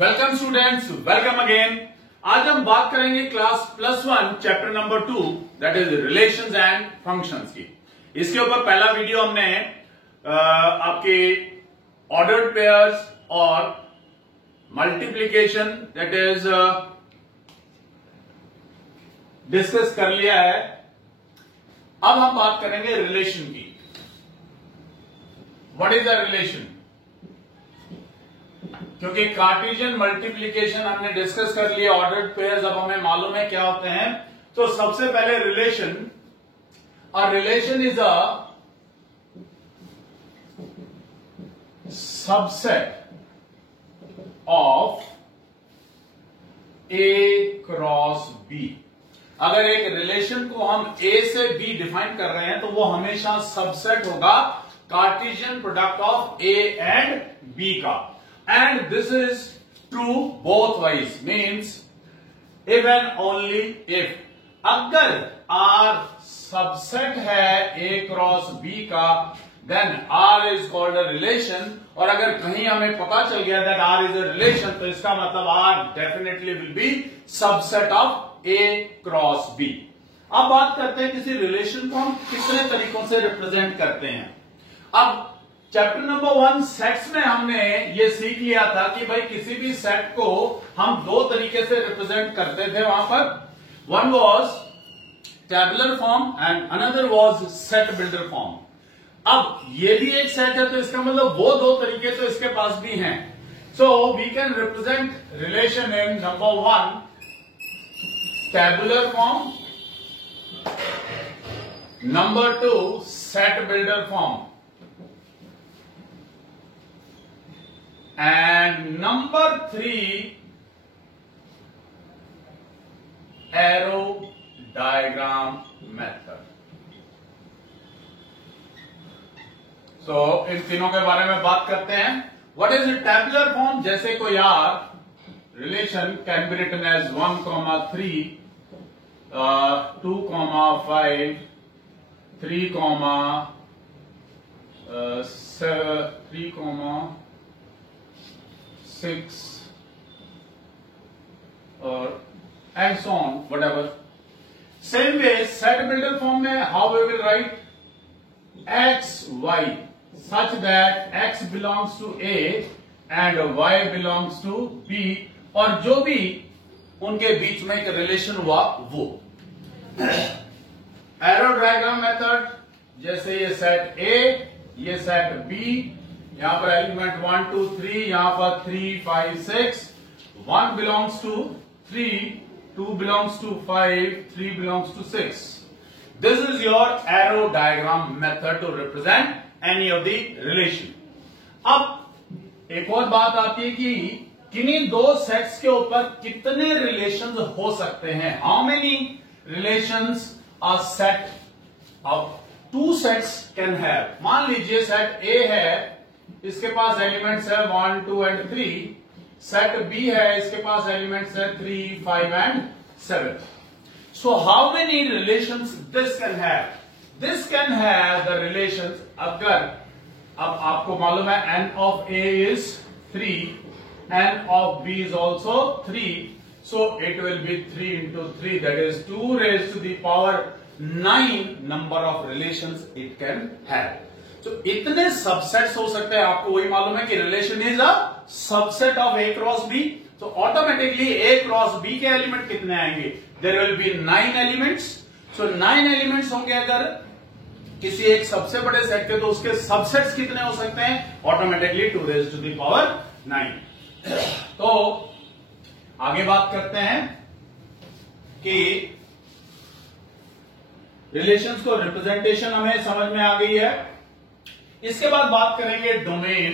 Welcome students, welcome again. आज हम बात करेंगे class +1 chapter number 2 that is relations and functions की। इसके ऊपर पहला वीडियो हमने आपके ऑर्डर्ड पेयर्स और मल्टीप्लीकेशन दैट इज डिस्कस कर लिया है। अब हम बात करेंगे रिलेशन की। What is a relation? क्योंकि कार्टेशियन मल्टीप्लिकेशन हमने डिस्कस कर लिया, ऑर्डर्ड पेयर्स अब हमें मालूम है क्या होते हैं। तो सबसे पहले रिलेशन, और relation is a subset of A cross B. अगर एक रिलेशन को हम ए से बी डिफाइन कर रहे हैं तो वो हमेशा सबसेट होगा Cartesian product of A and B का। And this is true both ways, means if and only if अगर R सबसेट है A क्रॉस B का then R is called a relation। और अगर कहीं हमें पता चल गया that R is a relation तो इसका मतलब R definitely will be subset of A cross B। अब बात करते हैं किसी रिलेशन को हम कितने तरीकों से रिप्रेजेंट करते हैं। अब चैप्टर नंबर 1 सेट्स में हमने ये सीख लिया था कि भाई किसी भी सेट को हम दो तरीके से रिप्रेजेंट करते थे। वहां पर one was tabular form and another was set builder form. अब ये भी एक सेट है तो इसका मतलब वो दो तरीके तो इसके पास भी हैं। So we can represent relation in number 1 tabular form, number 2 set builder form, and number 3 arrow diagram method। so इन तीनों के बारे में बात करते हैं। what is a tabular form? जैसे कोई यार relation can be written as 1, 3, 2, 5, 3, 6 or and so on, whatever। Same way set builder form में how we will write x y such that x belongs to A and y belongs to B, और जो भी उनके बीच में एक relation हुआ वो। Arrow diagram method, जैसे ये सेट A, ये सेट B, यहां पर एलिमेंट 1, 2, 3, यहां पर 3, 5, 6, 1 belongs to 3, 2 belongs to 5, 3 belongs to 6। This is your arrow diagram method to represent any of the relation। अब एक और बात आती है कि किन्हीं दो सेट्स के ऊपर कितने रिलेशंस हो सकते हैं। How many relations a set of two sets can have. मान लीजिए सेट ए है, इसके पास एलिमेंट्स है 1, 2 एंड 3। सेट बी है, इसके पास एलिमेंट्स है 3, 5 and 7। So how many relations this can have? This can have the relations, अगर अब आपको मालूम है n of a is 3, n of b is also 3, so it will be 3 into 3 that is 2 raised to the power 9 number of relations it can have. तो इतने subsets हो सकते हैं। आपको वही मालूम है कि relation is a subset of A cross B. तो ऑटोमेटिकली ए क्रॉस बी के एलिमेंट कितने आएंगे? There will be 9 elements. So 9 elements होंगे अगर किसी एक सबसे बड़े सेट के, तो उसके सबसेट्स कितने हो सकते हैं? Automatically 2 raised to the power 9। तो आगे बात करते हैं कि रिलेशंस को रिप्रेजेंटेशन हमें समझ में आ गई है। इसके बाद बात करेंगे domain,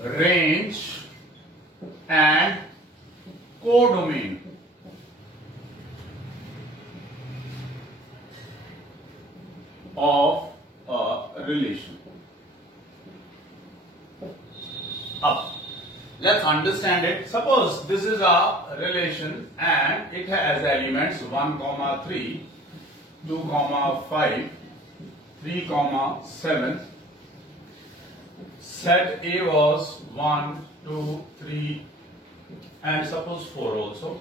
range and codomain. Of a relation. अब let's understand it। suppose this is a relation and it has elements 1, 3, 2, 5, 3, 7, set A was 1, 2, 3 and suppose 4 also.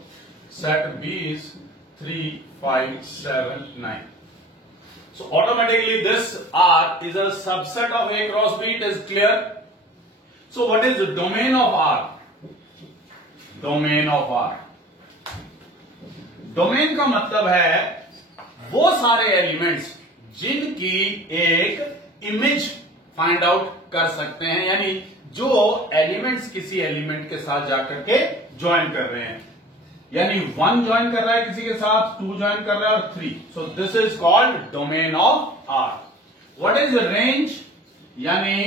Set B is 3, 5, 7, 9. So automatically this R is a subset of A cross B. It is clear. So what is the domain of R? Domain of R. Domain का मतलब है वो सारे elements जिनकी एक image find out कर सकते हैं, यानी जो एलिमेंट्स किसी एलिमेंट के साथ जाकर के ज्वाइन कर रहे हैं, यानी 1 ज्वाइन कर रहा है किसी के साथ, 2 ज्वाइन कर रहा है और 3. So this is called domain of R. What is range? यानी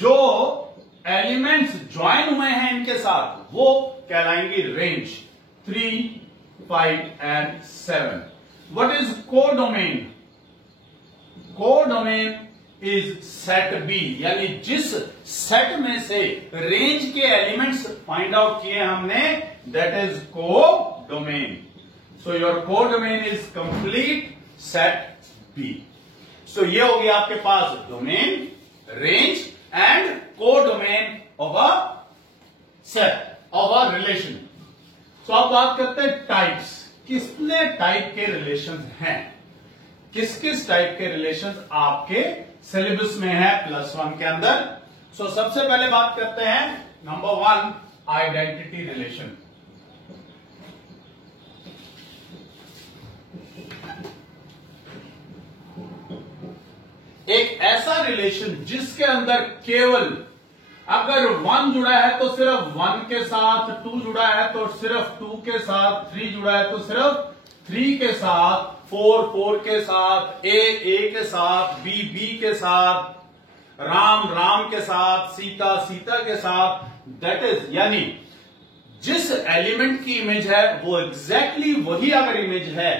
जो एलिमेंट्स ज्वाइन हुए हैं इनके साथ वो कहलाएंगी range. 3, 5 and 7. What is codomain? Codomain is set B, यानी जिस सेट में से रेंज के एलिमेंट्स फाइंड आउट किए हमने, that is codomain. So your codomain is complete set B. So ये हो गया आपके पास domain, range and codomain of a set of a relation. तो अब बात करते हैं टाइप्स. कितने टाइप के रिलेशंस हैं, किस किस टाइप के रिलेशंस आपके सिलेबस में है +1 के अंदर. सो सबसे पहले बात करते हैं नंबर 1, आइडेंटिटी रिलेशन. एक ऐसा रिलेशन जिसके अंदर केवल अगर 1 जुड़ा है तो सिर्फ 1 के साथ, 2 जुड़ा है तो सिर्फ 2 के साथ, 3 जुड़ा है तो सिर्फ 3 के साथ, 4 के साथ, A के साथ, B के साथ, राम के साथ, सीता के साथ. दैट इज, यानी जिस एलिमेंट की इमेज है वो एग्जैक्टली वही अगर इमेज है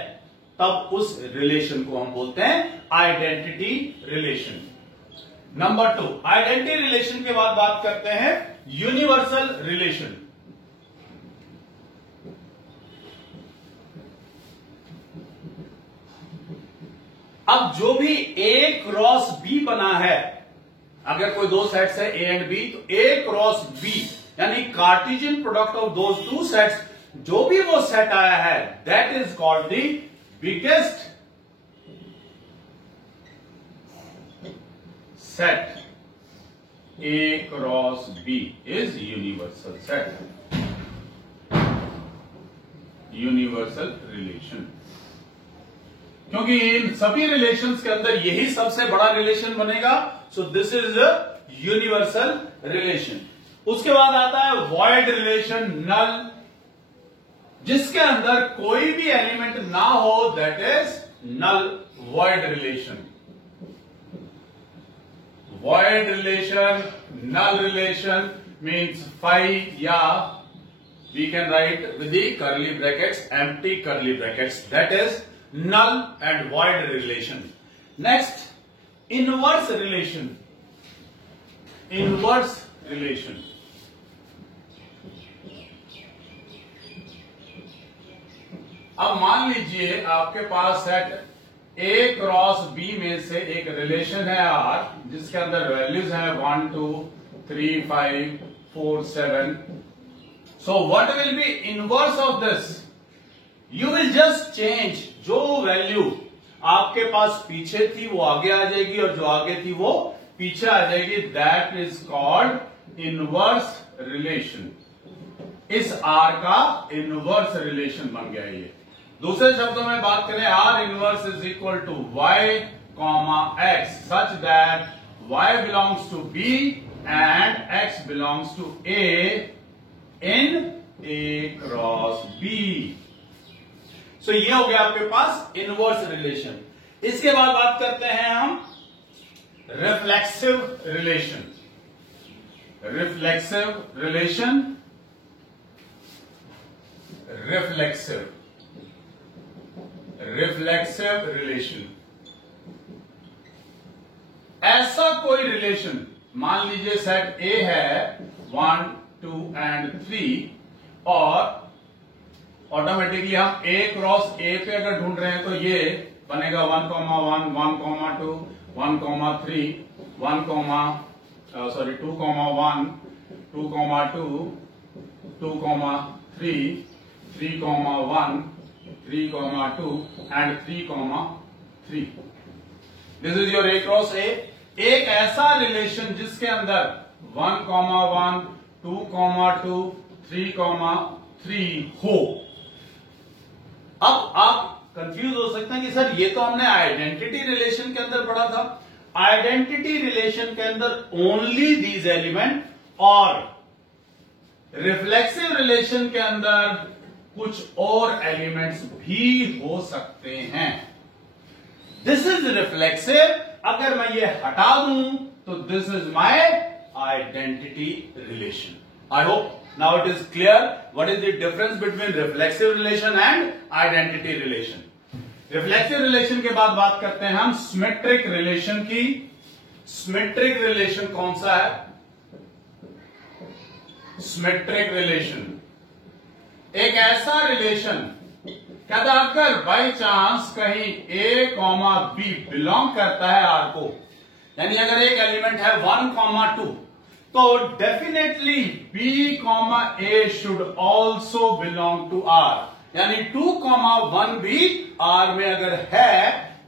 तब उस रिलेशन को हम बोलते हैं identity relation. Number 2, identity relation के बाद बात करते हैं यूनिवर्सल रिलेशन. अब जो भी A क्रॉस B बना है, अगर कोई दो सेट्स है A एंड B, तो A क्रॉस B यानी Cartesian product of those two sets, जो भी वो सेट आया है, that is called the biggest set A cross B is universal set. Universal relation. क्योंकि इन सभी रिलेशंस के अंदर यही सबसे बड़ा रिलेशन बनेगा. सो दिस इज यूनिवर्सल रिलेशन. उसके बाद आता है वॉइड रिलेशन, नल, जिसके अंदर कोई भी एलिमेंट ना हो, that is null void relation. Void relation, null relation means phi, yeah, we can write with the curly brackets, empty curly brackets. That is null and void relation. Next, inverse relation. Inverse relation. अब मान लीजिए आपके पास set A cross B में से एक relation है R, जिसके अंदर वैल्यूज हैं 1, 2, 3, 5, 4, 7. So what will be inverse of this? You will just change. जो वैल्यू आपके पास पीछे थी वो आगे आ जाएगी और जो आगे थी वो पीछे आ जाएगी. That is called inverse relation. इस R का इनवर्स रिलेशन बन गया ये. दूसरे शब्दों में बात करें, R inverse is equal to Y, X such that Y belongs to B and X belongs to A in A cross B. So ये हो गया आपके पास इनवर्स रिलेशन. इसके बाद बात करते हैं हम reflexive relation. Reflexive relation, reflexive relation. ऐसा कोई रिलेशन, मान लीजिए सेट A है 1, 2 and 3 और ऑटोमेटिकली हम A क्रॉस A पे अगर ढूंढ रहे हैं तो ये बनेगा 1, 1, 1, 2, 1, 3, 1, 2, 2, 2, 2, 3, 1, 3, 2 and 3, 3. This is your A cross A. एक ऐसा रिलेशन जिसके अंदर 1, 1, 2, 2, 3, 3 हो। अब आप कंफ्यूज हो सकते हैं कि सर ये तो हमने आइडेंटिटी रिलेशन के अंदर पढ़ा था। आइडेंटिटी रिलेशन के अंदर ओनली दीज एलिमेंट, और रिफ्लेक्सिव रिलेशन के अंदर कुछ और एलिमेंट्स भी हो सकते हैं। This is reflexive. अगर मैं ये हटा दूं तो this is my identity relation. I hope now it is clear what is the difference between reflexive relation and identity relation. Reflexive relation के बाद बात करते हैं हम symmetric relation की। Symmetric relation कौन सा है? Symmetric relation एक ऐसा रिलेशन कहता अगर बाई चांस कहीं A, B बिलोंग करता है R को, यानी अगर एक एलिमेंट है 1, 2 तो definitely B, A should also belong to R, यानी 2, 1 भी R में अगर है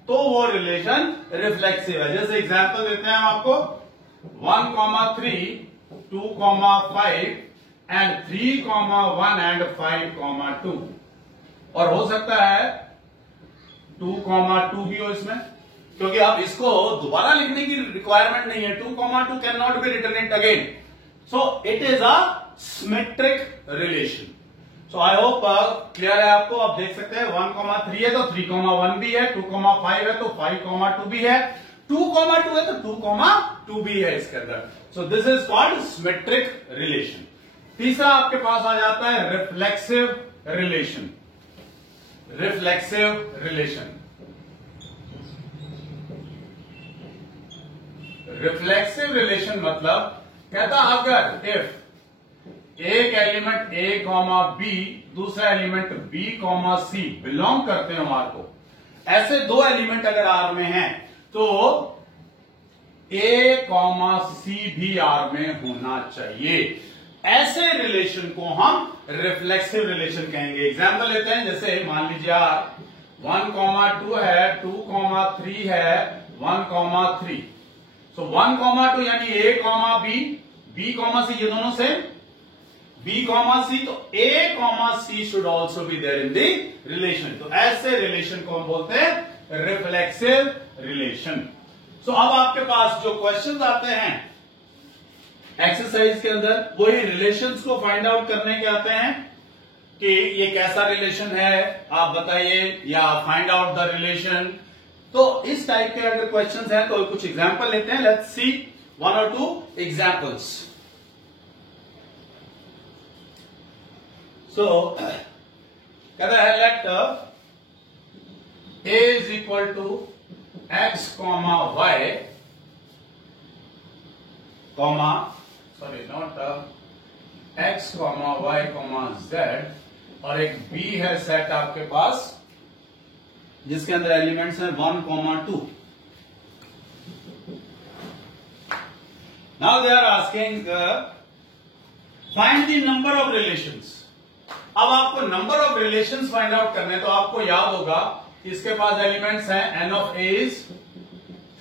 तो वो रिलेशन रिफ्लेक्सिव है। जैसे एग्जांपल देते हैं हम आपको 1, 3, 2, 5 एंड 3, 1 एंड 5, 2, और हो सकता है 2, 2 भी हो इसमें, क्योंकि अब इसको दोबारा लिखने की रिक्वायरमेंट नहीं है। 2, 2 can not be written it again, so it is a symmetric relation. So I hope clear है आपको। आप देख सकते हैं 1, 3 है तो 3, 1 भी है, 2, 5 है तो 5, 2 भी है, 2, 2 है तो 2, 2 भी है इसके अंदर। सो this is called symmetric relation. तीसरा आपके पास आ जाता है reflexive relation. Reflexive relation, reflexive relation मतलब कहता अगर इफ एक एलिमेंट A, B दूसरा एलिमेंट B, C बिलोंग करते हैं R को, ऐसे दो एलिमेंट अगर R में हैं तो A, C भी R में होना चाहिए। ऐसे रिलेशन को हम रिफ्लेक्सिव रिलेशन कहेंगे। एग्जांपल लेते हैं, जैसे मान लीजिए 1, 2 है, 2, 3 है, 1, 3। सो 1, 2 यानी A, B, C ये दोनों से B, C, तो A, C should also be there in the relation. तो ऐसे रिलेशन को हम बोलते हैं रिफ्लेक्सिव रिलेशन। सो अब आपके पास जो क्वेश्चंस आते हैं एक्सरसाइज के अंदर, वही रिलेशंस को फाइंड आउट करने के आते हैं कि ये कैसा रिलेशन है आप बताइए, या फाइंड आउट द रिलेशन। तो इस टाइप के अगर क्वेश्चंस हैं तो कुछ एग्जांपल लेते हैं। Let's see 1 or 2 examples. So कहता है let A is equal to X, Y, X, Y, Z, और एक B है सेट आपके पास जिसके अंदर एलिमेंट्स हैं 1, 2। Now they are asking find the number of relations. अब आपको number of relations find out करने, तो आपको याद होगा इसके पास एलिमेंट्स हैं n of A is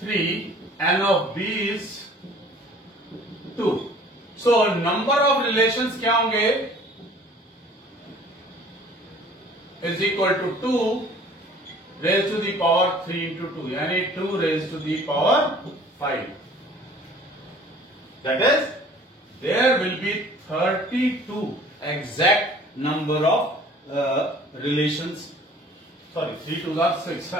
3, n of B is 2। So number of relations क्या होंगे? Is equal to 2 raised to the power 3 into 2, यानी 2 raised to the power 5. That is, there will be 32 exact number of relations. Sorry, 3 2s are 6.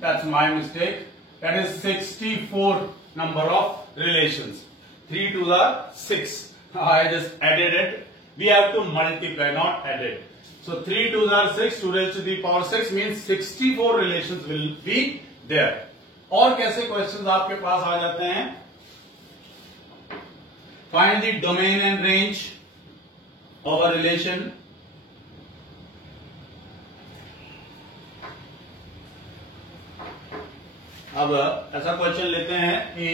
That's my mistake. That is 64 number of relations. 3 2s are 6. I just added it. We have to multiply, not add it. So 3 2s are 6, 2 raised to the power 6 means 64 relations will be there. और कैसे questions आपके पास आ जाते हैं? Find the domain and range of a relation. अब ऐसा question लेते हैं कि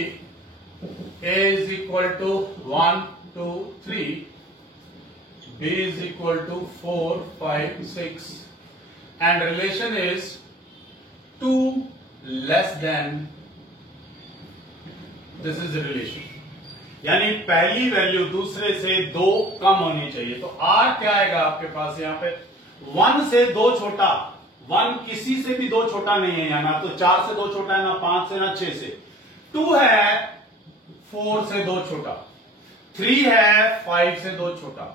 A is equal to 1, 2, 3, B is equal to 4, 5, 6, and relation is 2 less than, this is the relation, यानी पहली वैल्यू दूसरे से 2 कम होनी चाहिए। तो R क्या आएगा आपके पास यहां पे, 1 से 2 छोटा, 1 किसी से भी 2 छोटा नहीं है, यहाँ ना तो 4 से 2 छोटा है, ना 5 से, ना 6 से। 2 है 4 से 2 छोटा, 3 है 5 से 2 छोटा।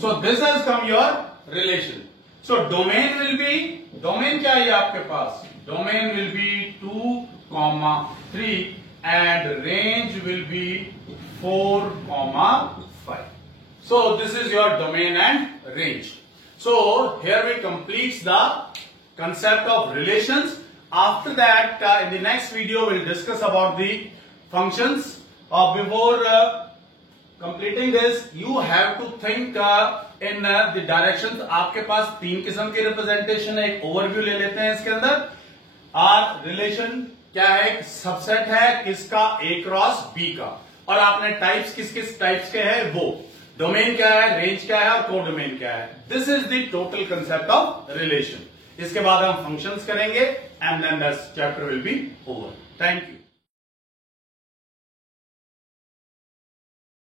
So this has come your relation. So domain will be, domain क्या है आपके पास, domain will be 2, 3 and range will be 4, 5. So this is your domain and range. So here we complete the concept of relations. After that, in the next video we'll discuss about the functions. Before completing this, you have to think in the directions. आपके पास 3 किस्म की representation है, एक overview ले लेते हैं इसके अंदर। आर रिलेशन क्या है, एक सबसेट है किसका, A क्रॉस B का, और आपने टाइप्स किस किस टाइप्स के हैं वो, डोमेन क्या है, रेंज क्या है और कोडोमेन क्या है। This is the total concept of relation. इसके बाद हम फंक्शंस करेंगे and then that chapter will be over. Thank you.